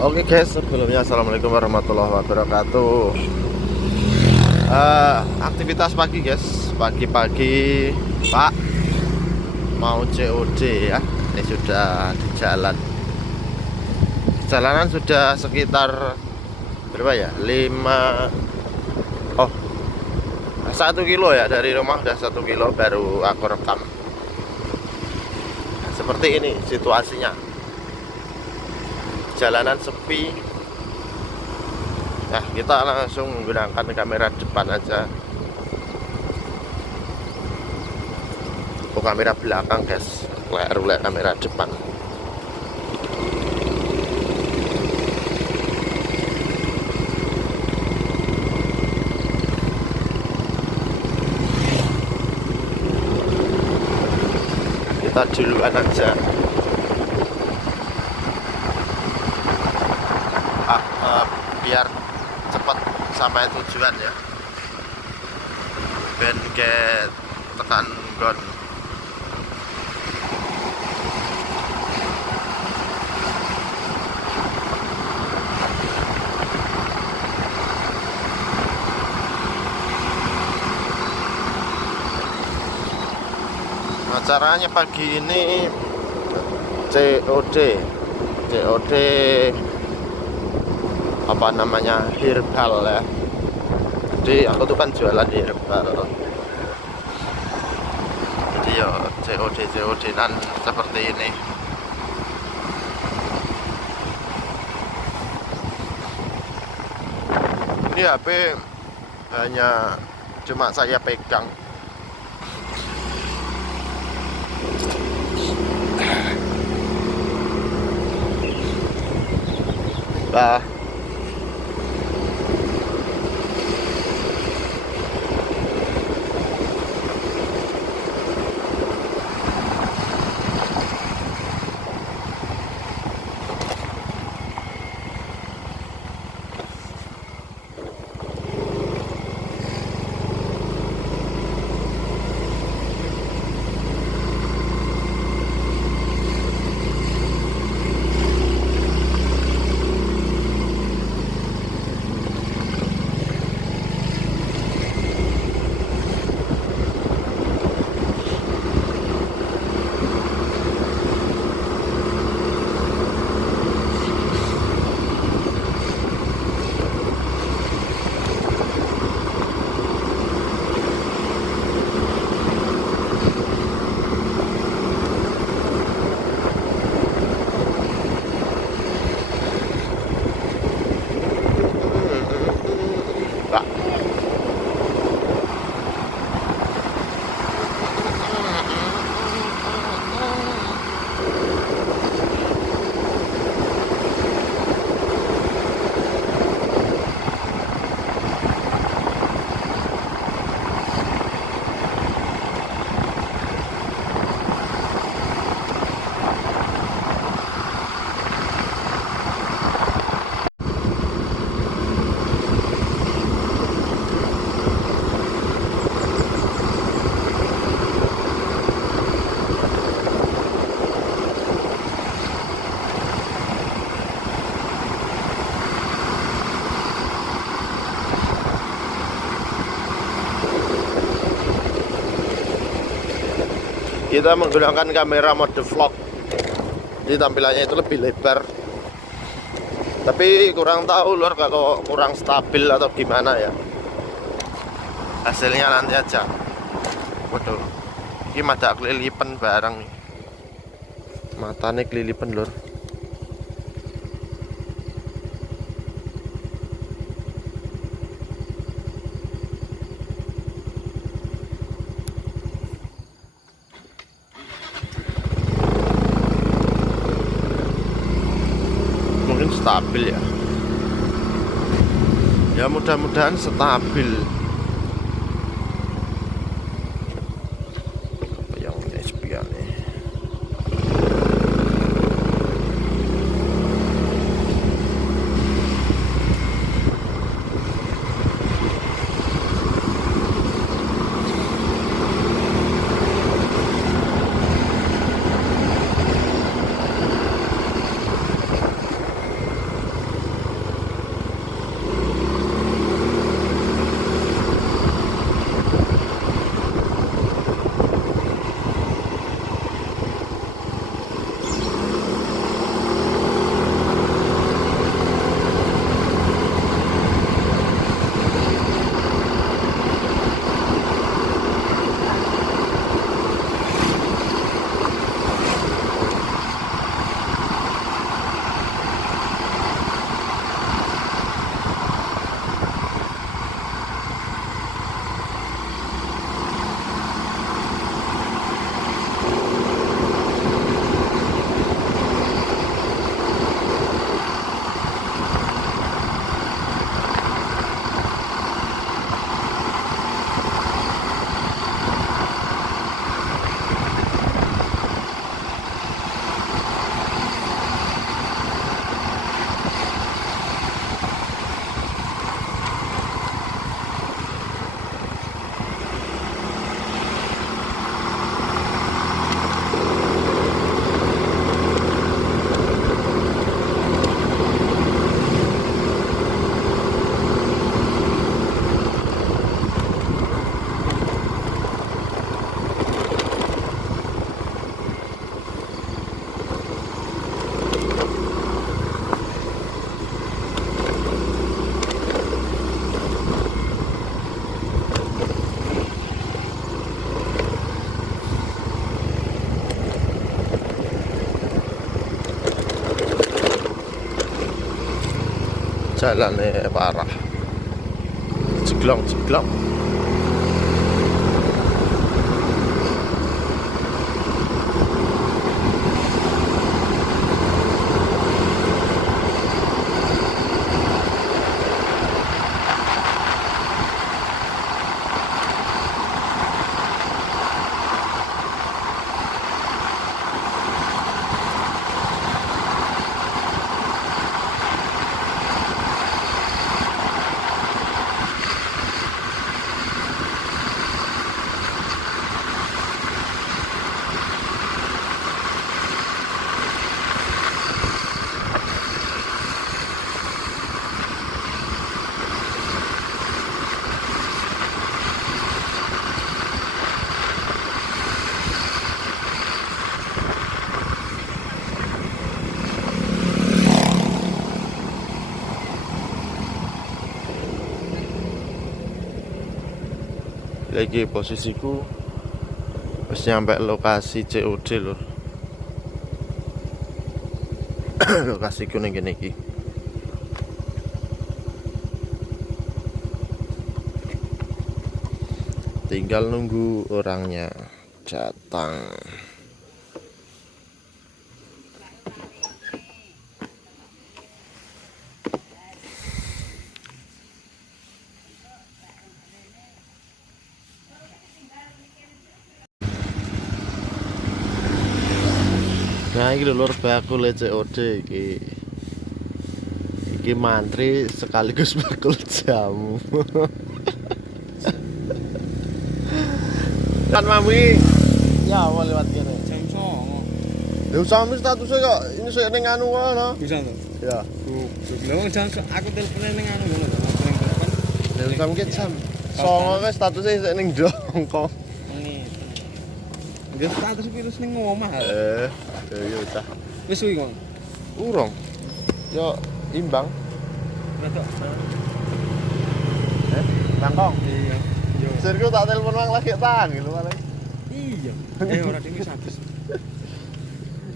Oke guys, sebelumnya assalamualaikum warahmatullahi wabarakatuh. Aktivitas pagi guys, pagi-pagi Pak mau COD ya. Ini sudah di jalan. Jalanan sudah sekitar berapa ya? 1 kilo ya, dari rumah udah 1 kilo baru aku rekam. Nah, seperti ini situasinya. Jalanan sepi. Nah, kita langsung menggunakan kamera depan aja. Kamera belakang guys, layar kamera depan. Kita duluan aja. Biar cepat sampai tujuan ya. Ben ke tekan gon. Acaranya pagi ini COD apa namanya, herbal ya. Jadi aku tuh kan jualan herbal, jadi ya COD nan seperti ini. Ini HP hanya cuma saya pegang. Bah, Pak. Kita menggunakan kamera mode vlog, jadi tampilannya itu lebih lebar. Tapi kurang tahu lor kalau kurang stabil atau gimana ya. Hasilnya nanti aja. Waduh, ini mata kelilipan barang nih. Matanya kelilipan lor. Mungkin stabil ya. Ya mudah-mudahan stabil. Yang espion nih. jalannya parah, jeglong. Lagi posisiku wis nyampe lokasi COD lur. Lokasiku ning kene iki. Tinggal nunggu orangnya datang. Nah iki lur bakul COD iki. Iki mantri sekaligus bakul jamu. Kan mami. Ya mau lewat kene. Jam 09.00. Lho sami statusnya kok ini saya ning anu wae lho. Bisa to? Ya. Lha jam aku telepon ning anu ngono lho. Sering telepon. Lho sami ki jam. Songo wis statusnya isih ning Jongkong. Ini. Nggih status virus ning omah. Ya cah. Wis kuwi kok. Urung. Yo imbang. Rada. Bangkong. Iya. Yo. Sirku tak telepon mang lagi tang gitu malah. Iya. Ora dhewe habis.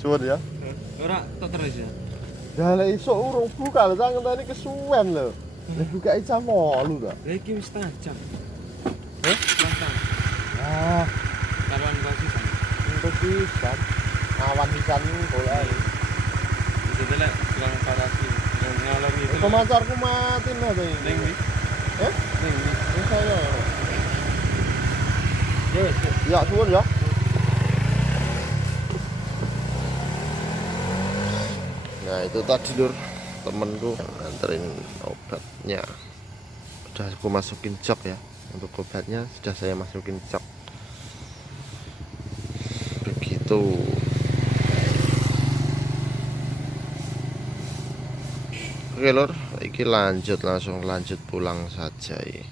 Suwun ya. Ora tok terus ya. Ya lek iso urung buka lho sang ngenteni kesuwen lho. Lek buka jam 8 ta. Lah iki wis setengah jam. Setengah jam. Ah, Karuan basis. untuk pisan. Awan pisan golek. Bisa delek bilang parasi. Ngalor gitu. Komentarku mati lho to iki. Ning ndi? Ning ndi? Ini saya. Yes. Ya suwun ya. Nah itu tadi lur temenku yang nganterin obatnya. Udah aku masukin jok ya. Untuk obatnya sudah saya masukin jok. Begitu. Oke lur, iki langsung lanjut pulang saja ya.